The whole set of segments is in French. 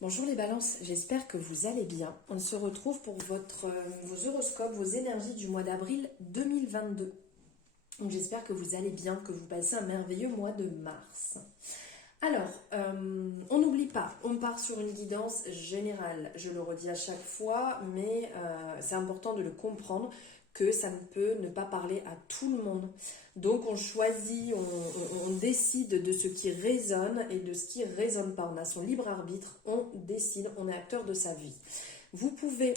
Bonjour les balances, j'espère que vous allez bien. On se retrouve pour vos horoscopes, vos énergies du mois d'avril 2022. Donc j'espère que vous allez bien, que vous passez un merveilleux mois de mars. Alors, on n'oublie pas, on part sur une guidance générale. Je le redis à chaque fois, mais c'est important de le comprendre que ça ne peut ne pas parler à tout le monde. Donc on choisit, on décide de ce qui résonne et de ce qui ne résonne pas. On a son libre arbitre, on décide, on est acteur de sa vie. Vous pouvez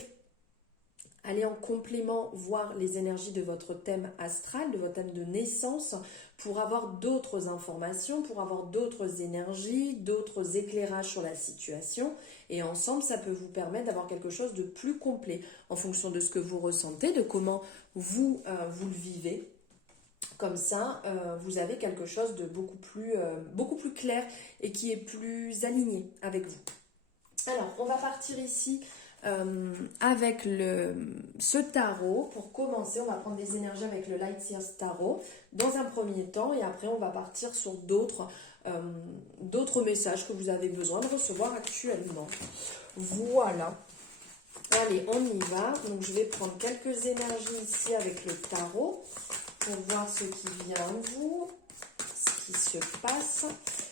aller en complément voir les énergies de votre thème astral, de votre thème de naissance, pour avoir d'autres informations, pour avoir d'autres énergies, d'autres éclairages sur la situation. Et ensemble, ça peut vous permettre d'avoir quelque chose de plus complet en fonction de ce que vous ressentez, de comment vous le vivez. Comme ça, vous avez quelque chose de beaucoup plus clair et qui est plus aligné avec vous. Alors, on va partir ici avec ce tarot. Pour commencer, on va prendre des énergies avec le Light Years Tarot dans un premier temps et après on va partir sur d'autres messages que vous avez besoin de recevoir actuellement. Voilà. Allez, on y va. Donc je vais prendre quelques énergies ici avec le tarot pour voir ce qui vient en vous, ce qui se passe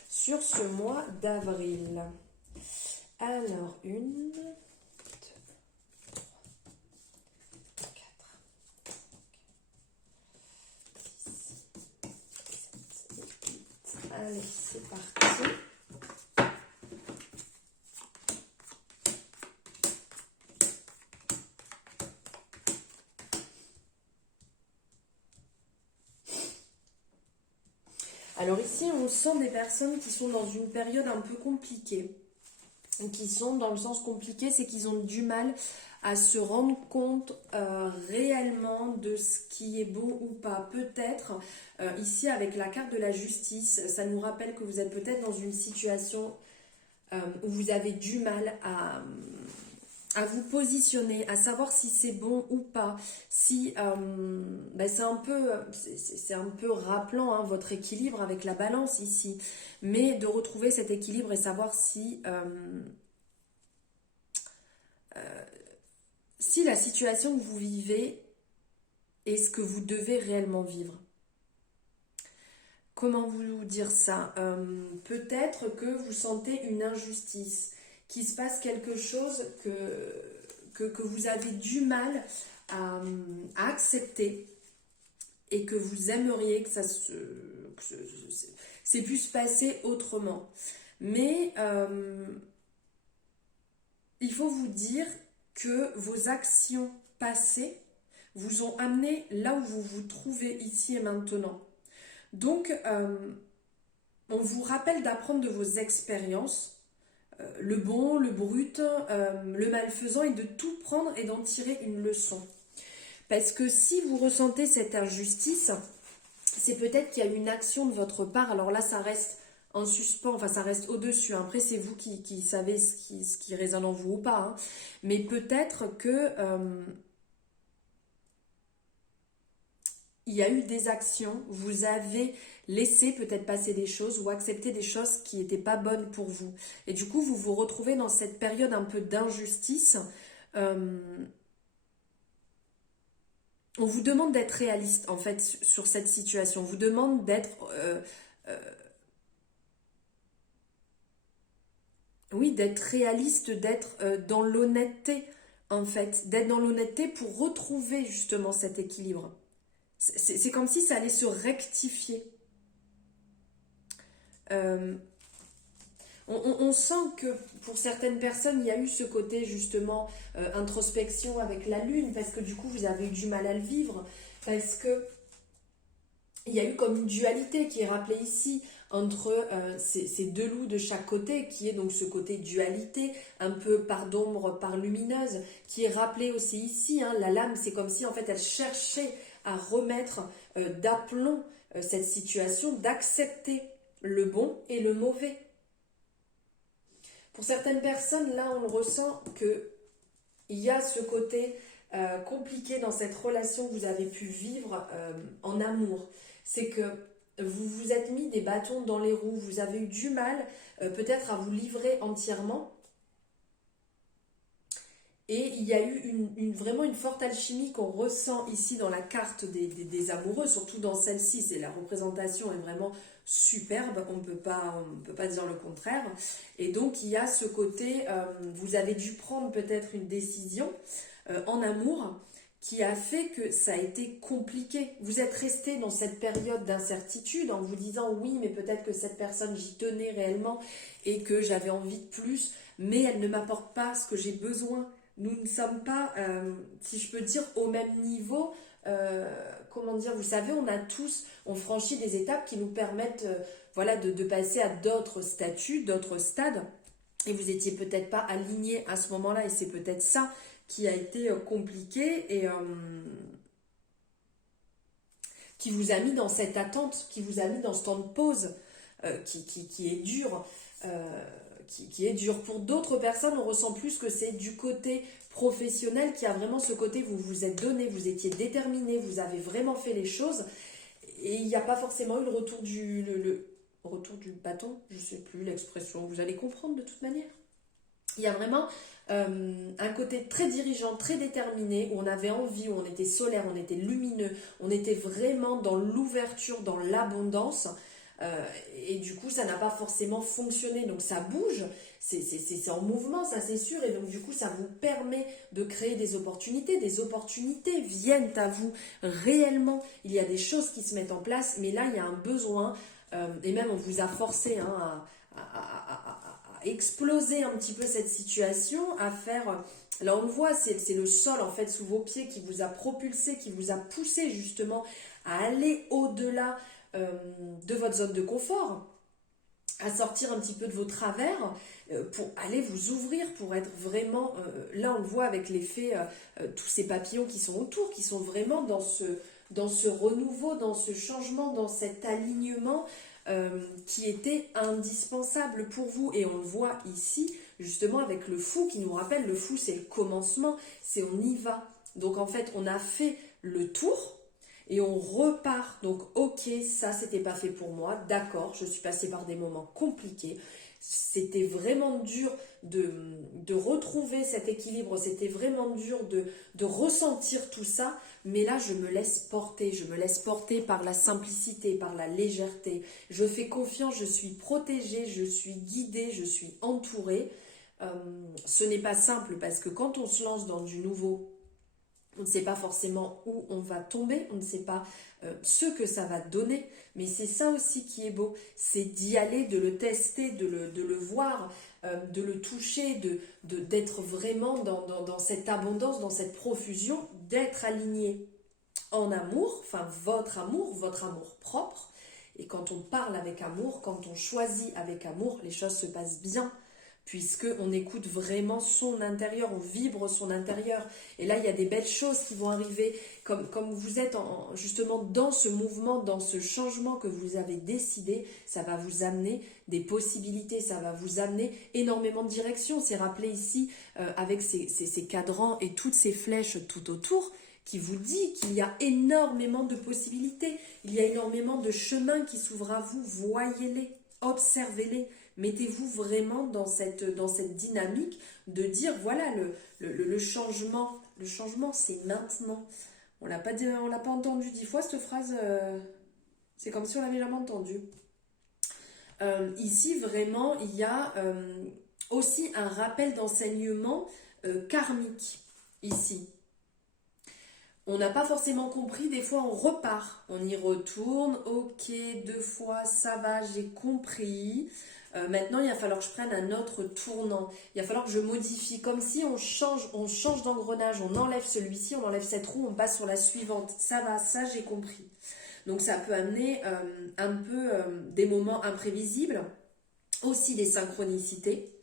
sur ce mois d'avril. Alors, 1, 2, 3, 4, 5, 6, 7, 8. Allez, c'est parti. Alors ici, on sent des personnes qui sont dans une période un peu compliquée. Qui sont dans le sens compliqué, c'est qu'ils ont du mal à se rendre compte réellement de ce qui est bon ou pas. Peut-être, ici avec la carte de la justice, ça nous rappelle que vous êtes peut-être dans une situation où vous avez du mal à vous positionner, à savoir si c'est bon ou pas, si c'est un peu rappelant hein, votre équilibre avec la balance ici, mais de retrouver cet équilibre et savoir si la situation que vous vivez est ce que vous devez réellement vivre. Comment vous dire ça? Peut-être que vous sentez une injustice, qu'il se passe quelque chose que vous avez du mal à accepter et que vous aimeriez que c'est pu se passer autrement. Mais il faut vous dire que vos actions passées vous ont amené là où vous vous trouvez ici et maintenant. Donc, on vous rappelle d'apprendre de vos expériences, le bon, le brut, le malfaisant, et de tout prendre et d'en tirer une leçon. Parce que si vous ressentez cette injustice, c'est peut-être qu'il y a une action de votre part. Alors là, ça reste en suspens, enfin ça reste au-dessus. Après, c'est vous qui savez ce qui résonne en vous ou pas. Hein. Mais peut-être que il y a eu des actions, vous avez laissé peut-être passer des choses ou accepté des choses qui n'étaient pas bonnes pour vous. Et du coup, vous vous retrouvez dans cette période un peu d'injustice. On vous demande d'être réaliste en fait sur cette situation. On vous demande d'être d'être réaliste, d'être dans l'honnêteté en fait, d'être dans l'honnêteté pour retrouver justement cet équilibre. C'est comme si ça allait se rectifier. On sent que pour certaines personnes, il y a eu ce côté justement introspection avec la lune, parce que du coup, vous avez eu du mal à le vivre, parce que il y a eu comme une dualité qui est rappelée ici entre ces deux loups de chaque côté, qui est donc ce côté dualité, un peu part d'ombre, part lumineuse, qui est rappelé aussi ici. Hein, la lame, c'est comme si en fait elle cherchait à remettre d'aplomb cette situation, d'accepter le bon et le mauvais. Pour certaines personnes, là, on le ressent qu'il y a ce côté compliqué dans cette relation que vous avez pu vivre en amour. C'est que vous vous êtes mis des bâtons dans les roues, vous avez eu du mal peut-être à vous livrer entièrement Et il y a eu vraiment une forte alchimie qu'on ressent ici dans la carte des amoureux, surtout dans celle-ci. C'est la représentation est vraiment superbe, on peut pas dire le contraire. Et donc il y a ce côté, vous avez dû prendre peut-être une décision en amour qui a fait que ça a été compliqué. Vous êtes resté dans cette période d'incertitude en vous disant oui, mais peut-être que cette personne, j'y tenais réellement et que j'avais envie de plus, mais elle ne m'apporte pas ce que j'ai besoin. Nous ne sommes pas, si je peux dire, au même niveau. Comment dire, vous savez, on franchit des étapes qui nous permettent voilà, de passer à d'autres statuts, d'autres stades. Et vous étiez peut-être pas aligné à ce moment-là, et c'est peut-être ça qui a été compliqué et qui vous a mis dans cette attente, qui vous a mis dans ce temps de pause qui est dur. Qui est dur. Pour d'autres personnes, on ressent plus que c'est du côté professionnel qui a vraiment ce côté, vous vous êtes donné, vous étiez déterminé, vous avez vraiment fait les choses et il n'y a pas forcément eu le retour le retour du bâton, je ne sais plus l'expression, vous allez comprendre de toute manière. Il y a vraiment un côté très dirigeant, très déterminé, où on avait envie, où on était solaire, on était lumineux, on était vraiment dans l'ouverture, dans l'abondance. Et du coup, ça n'a pas forcément fonctionné. Donc ça bouge, c'est en mouvement, ça c'est sûr. Et donc du coup, ça vous permet de créer des opportunités. Des opportunités viennent à vous réellement. Il y a des choses qui se mettent en place, mais là, il y a un besoin. Et même, on vous a forcé à exploser un petit peu cette situation, à faire... Là, on le voit, c'est le sol en fait sous vos pieds qui vous a propulsé, qui vous a poussé justement à aller au-delà de votre zone de confort, à sortir un petit peu de vos travers pour aller vous ouvrir, pour être vraiment... là, on le voit avec l'effet, tous ces papillons qui sont autour, qui sont vraiment dans ce renouveau, dans ce changement, dans cet alignement qui était indispensable pour vous. Et on le voit ici, justement, avec le fou qui nous rappelle, le fou, c'est le commencement, c'est on y va. Donc, en fait, on a fait le tour, et on repart. Donc, ok, ça, c'était pas fait pour moi. D'accord, je suis passée par des moments compliqués. C'était vraiment dur de retrouver cet équilibre. C'était vraiment dur de ressentir tout ça. Mais là, je me laisse porter. Je me laisse porter par la simplicité, par la légèreté. Je fais confiance, je suis protégée, je suis guidée, je suis entourée. Ce n'est pas simple parce que quand on se lance dans du nouveau, on ne sait pas forcément où on va tomber, on ne sait pas ce que ça va donner, mais c'est ça aussi qui est beau, c'est d'y aller, de le tester, de le voir, de le toucher, d'être vraiment dans cette abondance, dans cette profusion, d'être aligné en amour, enfin votre amour propre. Et quand on parle avec amour, quand on choisit avec amour, les choses se passent bien, puisqu'on écoute vraiment son intérieur, on vibre son intérieur. Et là, il y a des belles choses qui vont arriver, comme vous êtes justement dans ce mouvement, dans ce changement que vous avez décidé, ça va vous amener des possibilités, ça va vous amener énormément de directions. C'est rappelé ici, avec ces cadrans et toutes ces flèches tout autour, qui vous dit qu'il y a énormément de possibilités, il y a énormément de chemins qui s'ouvrent à vous, voyez-les, observez-les. Mettez-vous vraiment dans cette dynamique de dire voilà le changement c'est maintenant. On l'a pas entendu 10 fois cette phrase, c'est comme si on l'avait jamais entendue. Ici vraiment il y a aussi un rappel d'enseignement karmique ici. On n'a pas forcément compris, des fois on repart, on y retourne, ok, 2 fois, ça va, j'ai compris. Maintenant, il va falloir que je prenne un autre tournant. Il va falloir que je modifie, comme si on change d'engrenage, on enlève celui-ci, on enlève cette roue, on passe sur la suivante. Ça va, ça j'ai compris. Donc ça peut amener un peu des moments imprévisibles, aussi des synchronicités.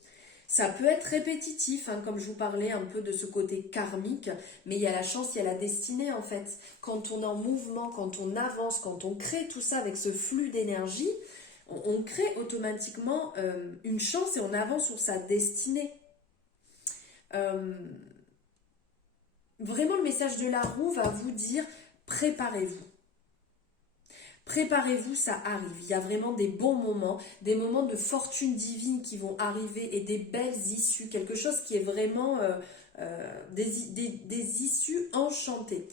Ça peut être répétitif, hein, comme je vous parlais un peu de ce côté karmique, mais il y a la chance, il y a la destinée en fait. Quand on est en mouvement, quand on avance, quand on crée tout ça avec ce flux d'énergie, on crée automatiquement une chance et on avance sur sa destinée. Vraiment, le message de la roue va vous dire préparez-vous. Préparez-vous, ça arrive. Il y a vraiment des bons moments, des moments de fortune divine qui vont arriver et des belles issues, quelque chose qui est vraiment des issues enchantées.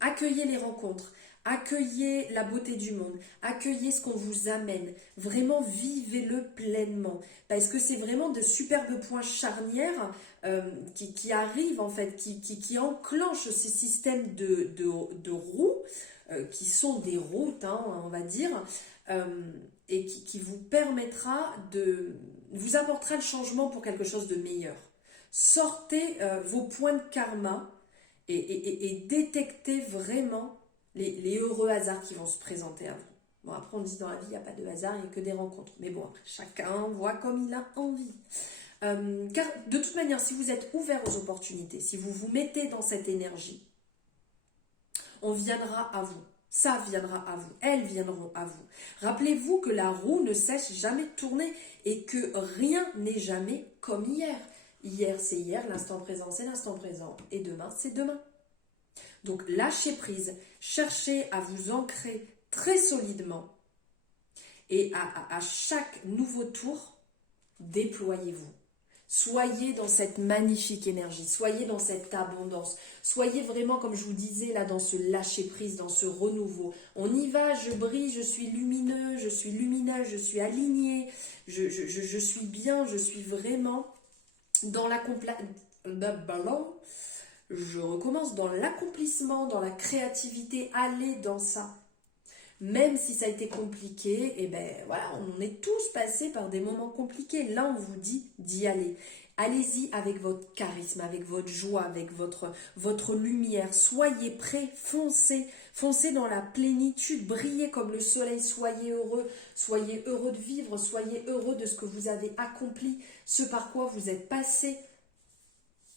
Accueillez les rencontres, accueillez la beauté du monde, accueillez ce qu'on vous amène, vraiment vivez-le pleinement, parce que c'est vraiment de superbes points charnières qui arrivent en fait, qui enclenchent ces systèmes de roues, qui sont des routes, hein, on va dire, et qui vous permettra vous apportera le changement pour quelque chose de meilleur. Sortez vos points de karma, et détecter vraiment les heureux hasards qui vont se présenter à vous. Bon, après on dit dans la vie, il n'y a pas de hasard, il n'y a que des rencontres. Mais bon, après, chacun voit comme il a envie. Car de toute manière, si vous êtes ouvert aux opportunités, si vous vous mettez dans cette énergie, on viendra à vous. Ça viendra à vous. Elles viendront à vous. Rappelez-vous que la roue ne cesse jamais de tourner et que rien n'est jamais comme hier. Hier, c'est hier, l'instant présent, c'est l'instant présent, et demain, c'est demain. Donc, lâchez prise, cherchez à vous ancrer très solidement, et à chaque nouveau tour, déployez-vous. Soyez dans cette magnifique énergie, soyez dans cette abondance, soyez vraiment, comme je vous disais, là, dans ce lâcher prise, dans ce renouveau. On y va, je brille, je suis lumineux, je suis lumineuse, je suis alignée, je suis bien, je suis vraiment... Je recommence dans l'accomplissement, dans la créativité, allez dans ça. Même si ça a été compliqué, et ben voilà, on est tous passés par des moments compliqués. Là, on vous dit d'y aller. Allez-y avec votre charisme, avec votre joie, avec votre lumière. Soyez prêts, foncez. Foncez dans la plénitude, brillez comme le soleil. Soyez heureux de vivre, soyez heureux de ce que vous avez accompli, ce par quoi vous êtes passé.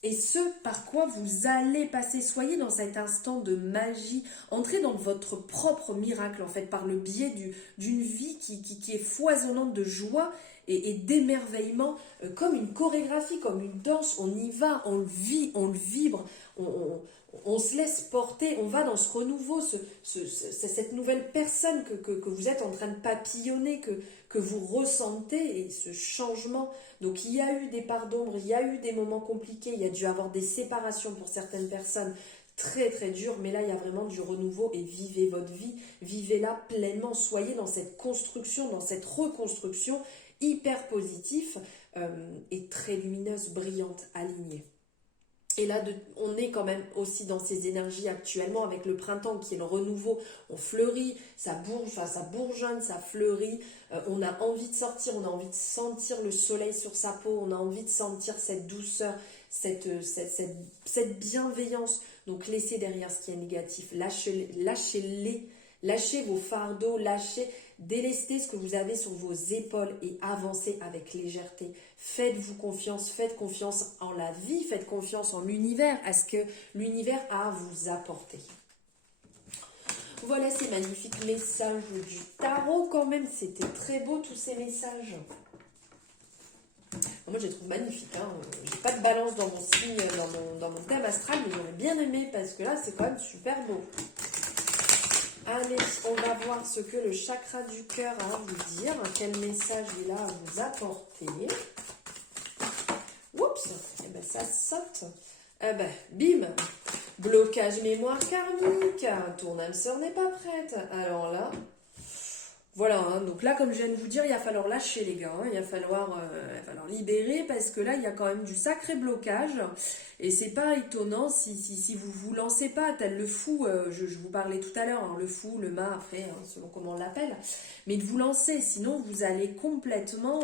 Et ce par quoi vous allez passer, soyez dans cet instant de magie, entrez dans votre propre miracle en fait, par le biais d'une vie qui est foisonnante de joie et d'émerveillement, comme une chorégraphie, comme une danse, on y va, on le vit, on le vibre, on se laisse porter, on va dans ce renouveau, cette nouvelle personne que vous êtes en train de papillonner, que vous ressentez, et ce changement. Donc il y a eu des parts d'ombre, il y a eu des moments compliqués, il y a dû avoir des séparations pour certaines personnes, très très dures, mais là il y a vraiment du renouveau, et vivez votre vie, vivez-la pleinement, soyez dans cette construction, dans cette reconstruction hyper positive et très lumineuse, brillante, alignée. Et là, on est quand même aussi dans ces énergies actuellement avec le printemps qui est le renouveau. On fleurit, ça bourgeonne, ça fleurit. On a envie de sortir, on a envie de sentir le soleil sur sa peau, on a envie de sentir cette douceur, cette bienveillance. Donc laissez derrière ce qui est négatif, lâchez vos fardeaux, délestez ce que vous avez sur vos épaules et avancez avec légèreté. Faites-vous confiance, faites confiance en la vie, faites confiance en l'univers, à ce que l'univers a à vous apporter. Voilà ces magnifiques messages du tarot. Quand même, c'était très beau tous ces messages. Moi, je les trouve magnifiques. Hein. J'ai pas de balance dans mon signe, dans mon thème astral, mais j'aurais bien aimé parce que là, c'est quand même super beau. Allez, on va voir ce que le chakra du cœur a à vous dire. Quel message il a à vous apporter. Oups, et ben ça saute. Bim, blocage mémoire karmique. Ton âme sœur n'est pas prête. Alors là, voilà. Hein, donc là, comme je viens de vous dire, il va falloir lâcher les gars. Hein, il va falloir libérer parce que là, il y a quand même du sacré blocage. Et c'est pas étonnant si vous vous lancez pas tel le fou, je vous parlais tout à l'heure, hein, le fou, le mât, après, hein, selon comment on l'appelle, mais de vous lancer, sinon vous allez complètement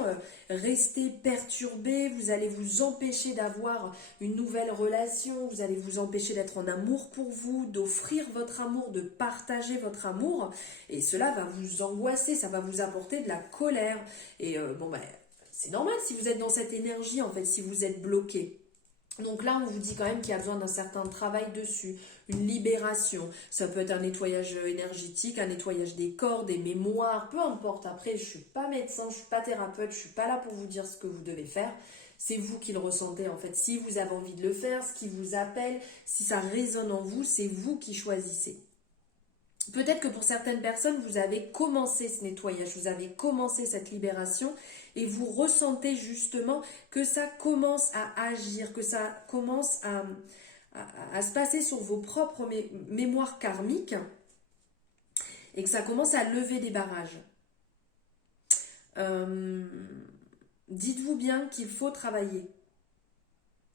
rester perturbé, vous allez vous empêcher d'avoir une nouvelle relation, vous allez vous empêcher d'être en amour pour vous, d'offrir votre amour, de partager votre amour, et cela va vous angoisser, ça va vous apporter de la colère, et c'est normal si vous êtes dans cette énergie, en fait, si vous êtes bloqué. Donc là, on vous dit quand même qu'il y a besoin d'un certain travail dessus, une libération. Ça peut être un nettoyage énergétique, un nettoyage des corps, des mémoires, peu importe. Après, je ne suis pas médecin, je ne suis pas thérapeute, je ne suis pas là pour vous dire ce que vous devez faire. C'est vous qui le ressentez en fait. Si vous avez envie de le faire, ce qui vous appelle, si ça résonne en vous, c'est vous qui choisissez. Peut-être que pour certaines personnes, vous avez commencé ce nettoyage, vous avez commencé cette libération et vous ressentez justement que ça commence à agir, que ça commence à se passer sur vos propres mémoires karmiques et que ça commence à lever des barrages. Dites-vous bien qu'il faut travailler.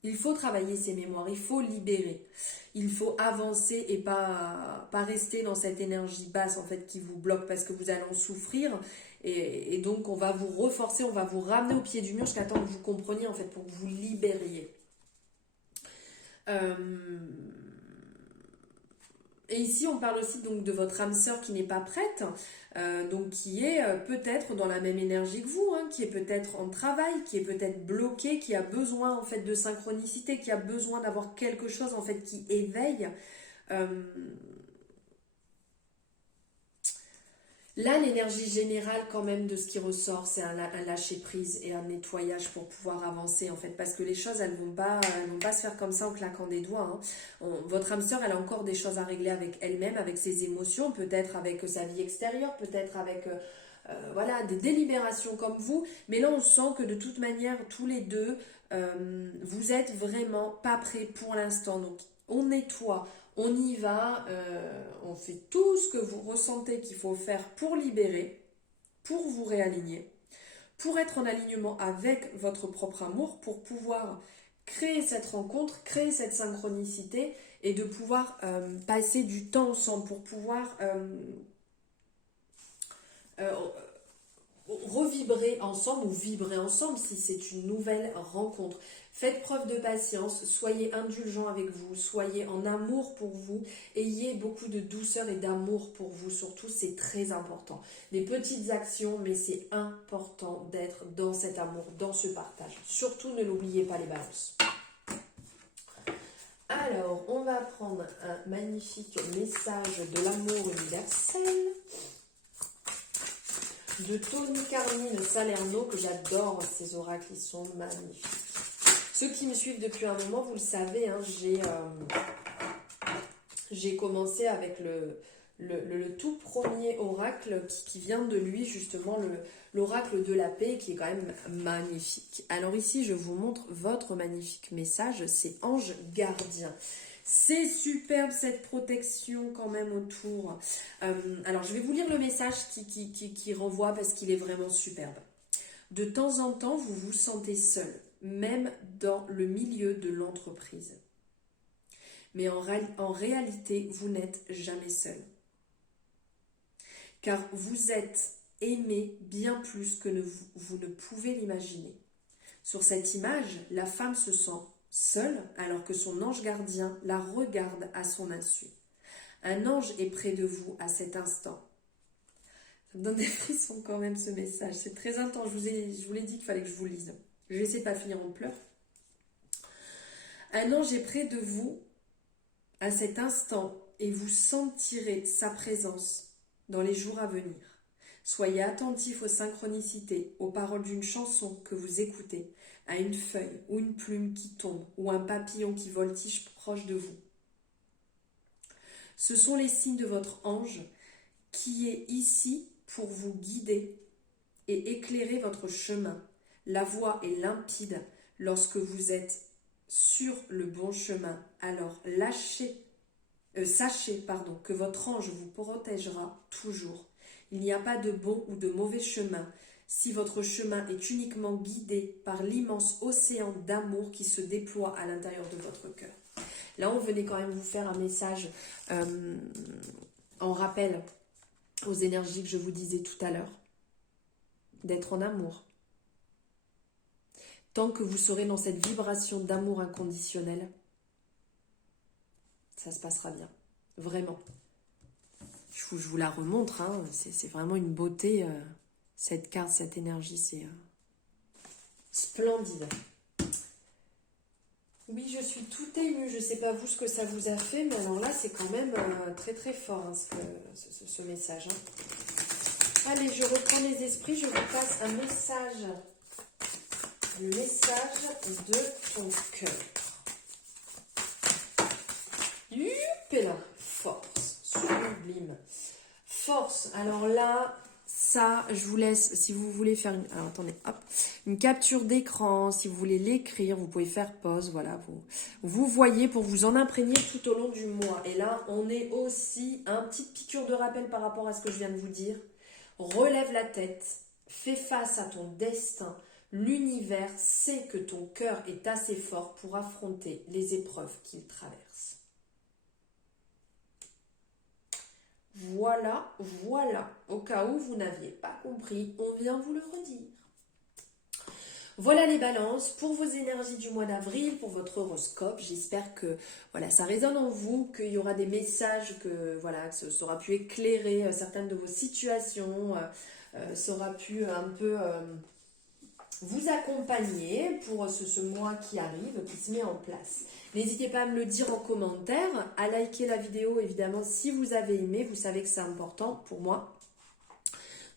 Il faut travailler ces mémoires, il faut libérer, il faut avancer et pas rester dans cette énergie basse en fait qui vous bloque parce que vous allez en souffrir et donc on va vous reforcer, on va vous ramener au pied du mur jusqu'à temps que vous compreniez en fait pour que vous libériez. Et ici, on parle aussi donc de votre âme sœur qui n'est pas prête, donc qui est peut-être dans la même énergie que vous, hein, qui est peut-être en travail, qui est peut-être bloquée, qui a besoin en fait de synchronicité, qui a besoin d'avoir quelque chose en fait qui éveille. Là, l'énergie générale quand même de ce qui ressort, c'est un lâcher prise et un nettoyage pour pouvoir avancer en fait, parce que les choses elles vont pas se faire comme ça en claquant des doigts. Hein. Votre âme sœur, elle a encore des choses à régler avec elle-même, avec ses émotions, peut-être avec sa vie extérieure, peut-être avec voilà des délibérations comme vous. Mais là, on sent que de toute manière, tous les deux, vous êtes vraiment pas prêts pour l'instant. Donc, on nettoie. On y va, on fait tout ce que vous ressentez qu'il faut faire pour libérer, pour vous réaligner, pour être en alignement avec votre propre amour, pour pouvoir créer cette rencontre, créer cette synchronicité et de pouvoir passer du temps ensemble, pour pouvoir revibrer ensemble ou vibrer ensemble si c'est une nouvelle rencontre. Faites preuve de patience, soyez indulgents avec vous, soyez en amour pour vous, ayez beaucoup de douceur et d'amour pour vous, surtout c'est très important. Des petites actions, mais c'est important d'être dans cet amour, dans ce partage. Surtout ne l'oubliez pas les balances. Alors, on va prendre un magnifique message de l'amour universel de Tony Carmine Salerno, que j'adore, ces oracles, ils sont magnifiques. Ceux qui me suivent depuis un moment, vous le savez, hein, j'ai commencé avec le tout premier oracle qui vient de lui, justement, l'oracle de la paix, qui est quand même magnifique. Alors ici, je vous montre votre magnifique message, c'est Ange Gardien. C'est superbe cette protection quand même autour. Alors je vais vous lire le message qui renvoie parce qu'il est vraiment superbe. De temps en temps, vous vous sentez seul, même dans le milieu de l'entreprise. Mais en réalité, vous n'êtes jamais seul. Car vous êtes aimé bien plus que vous ne pouvez l'imaginer. Sur cette image, la femme se sent seule alors que son ange gardien la regarde à son insu. Un ange est près de vous à cet instant. Ça me donne des frissons quand même ce message, c'est très intense, je vous l'ai dit qu'il fallait que je vous le lise. Je vais essayer de ne pas finir en pleurs. Un ange est près de vous à cet instant et vous sentirez sa présence dans les jours à venir. Soyez attentifs aux synchronicités, aux paroles d'une chanson que vous écoutez, à une feuille ou une plume qui tombe ou un papillon qui voltige proche de vous. Ce sont les signes de votre ange qui est ici pour vous guider et éclairer votre chemin. La voie est limpide lorsque vous êtes sur le bon chemin. Alors sachez que votre ange vous protégera toujours. Il n'y a pas de bon ou de mauvais chemin si votre chemin est uniquement guidé par l'immense océan d'amour qui se déploie à l'intérieur de votre cœur. Là, on venait quand même vous faire un message en rappel aux énergies que je vous disais tout à l'heure. D'être en amour. Tant que vous serez dans cette vibration d'amour inconditionnel, ça se passera bien. Vraiment. Je vous la remontre, hein. C'est vraiment une beauté. Cette carte, cette énergie, c'est splendide. Oui, je suis tout émue. Je ne sais pas vous ce que ça vous a fait, mais alors là, c'est quand même très très fort hein, ce message. Hein. Allez, je reprends les esprits, je vous passe un message. Le message de ton cœur. Youp, et là, force, sublime. force. Alors là, ça, je vous laisse, si vous voulez faire une... Alors attendez, hop. Une capture d'écran, si vous voulez l'écrire, vous pouvez faire pause, voilà. Vous voyez pour vous en imprégner tout au long du mois. Et là, on est aussi un petit piqûre de rappel par rapport à ce que je viens de vous dire. Relève la tête, fais face à ton destin. L'univers sait que ton cœur est assez fort pour affronter les épreuves qu'il traverse. Voilà, voilà. Au cas où vous n'aviez pas compris, on vient vous le redire. Voilà les balances pour vos énergies du mois d'avril, pour votre horoscope. J'espère que voilà, ça résonne en vous, qu'il y aura des messages, que ça aura pu éclairer certaines de vos situations, ça aura pu un peu vous accompagner pour ce mois qui arrive, qui se met en place. N'hésitez pas à me le dire en commentaire, à liker la vidéo évidemment si vous avez aimé, vous savez que c'est important pour moi.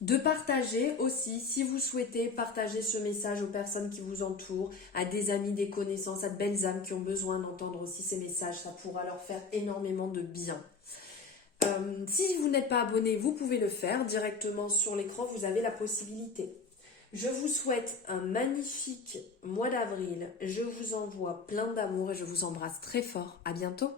De partager aussi, si vous souhaitez partager ce message aux personnes qui vous entourent, à des amis, des connaissances, à de belles âmes qui ont besoin d'entendre aussi ces messages, ça pourra leur faire énormément de bien. Si vous n'êtes pas abonné, vous pouvez le faire directement sur l'écran, vous avez la possibilité. Je vous souhaite un magnifique mois d'avril, je vous envoie plein d'amour et je vous embrasse très fort. À bientôt.